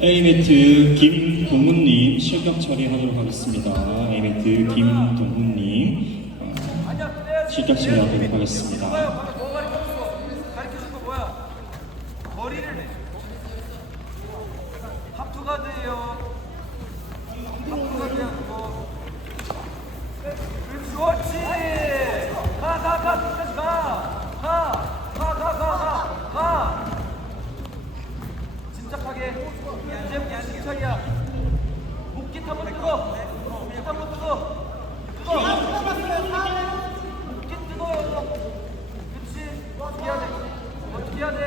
A매트 김동훈님 실격 처리하도록 하겠습니다. A매트 김동훈님 어, 실격 처리하도록 하겠습니다. 뭐야? 방금 뭐 가르쳐줬어? 가르쳐준 거 뭐야? 머리를 내. 합투가드예요. 합투가드야 그거. 그렇지. 가, 가, 가, 끝까지 가. 가, 가, 가, 가, 가, 가. 침착하게. 이제 양식차기야. 목깃 한번 뜨거. 목깃 한번 뜨거. 뜨거. 목깃 뜨거요. 그렇지. 어떻게 해야 돼? 어떻게 해야 돼?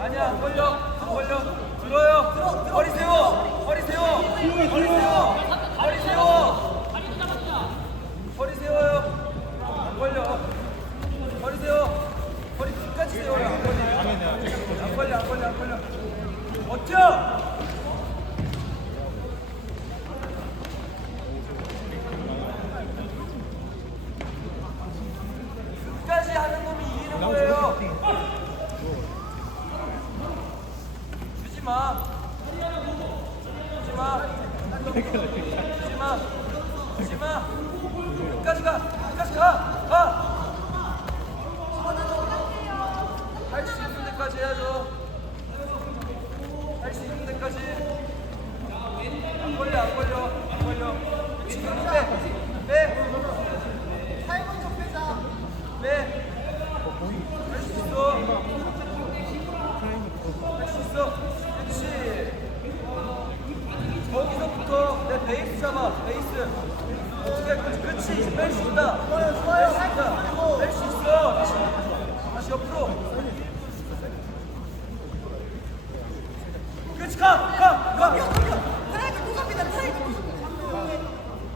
아니야, 안 걸려. 안 걸려. 들어요. 허리 세워. 허리 세워. 허리 세워. 허리 세워. 허리 세워요. 안 걸려. 허리 세워. 허리 끝까지 세워요. 안 걸려. 안 걸려. 안 걸려. 안 걸려. 버텨. 끝까지 하는 놈이 이기는 거예요. 주지 마. 주지 마. 주지 마. 주지 마. 끝까지 가. 끝까지 가. 가. 잡아. 베이스. 그렇지. 이제 뺄수 있다. 뺄수 있다. 뺄 수 있어. 다시. 다시 옆으로. 그렇지. 가. 가. 가.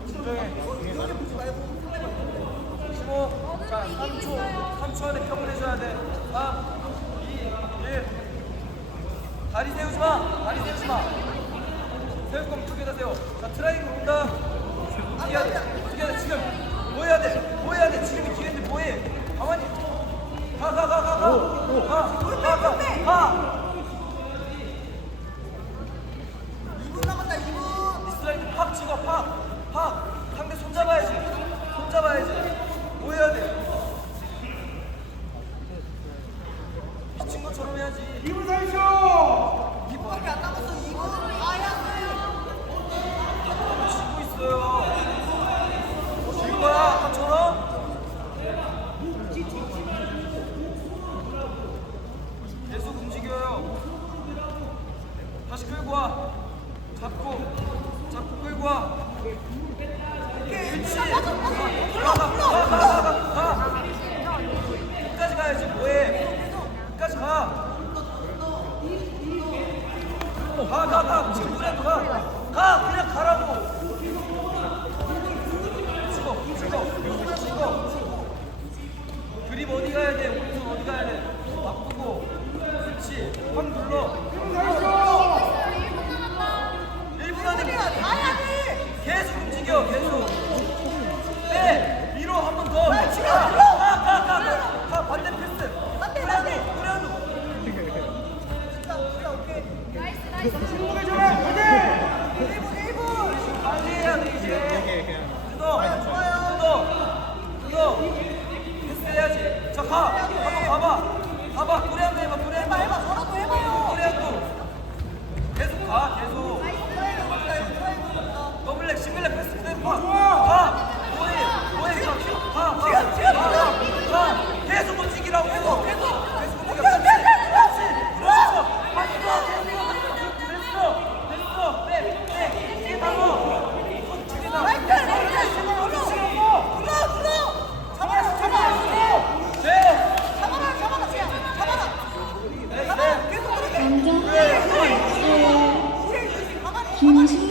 진정해. 15. 자, 3초. 3초 안에 평을 해줘야 돼. 3, 2, 1. 다리 세우지 마. 다리 세우지 마. 세울 거면 두개다 세워. 자, 트라이앵글 온다. 어떻게 해야 돼? 어떻게 해야 돼? 지금. 뭐 해야 돼? 뭐 해야 돼? 지금이 기회인데 뭐 해? 가만히. 가, 가, 가, 가, 가. 가, 가, 가. 가. 리스트라이트 팍 찍어, 팍. 팍. 상대 손 잡아야지. 손 잡아야지. 뭐 해야 돼? 미친 것처럼 해야지. 2분 30초! 지고 잡고 끌고 와. 그렇지. 가, 가, 가, 가, 가, 가, 가. 끝까지 가야지, 뭐해. 끝까지 가. 가, 가, 가. 지금 그냥 가. 가, 그냥 가라고. 움직여, 계속. 빼! 위로 한 번 더. 가, 가, 가, 가. 가, 반대 패스. 후려도, 후려도. 빨리 김신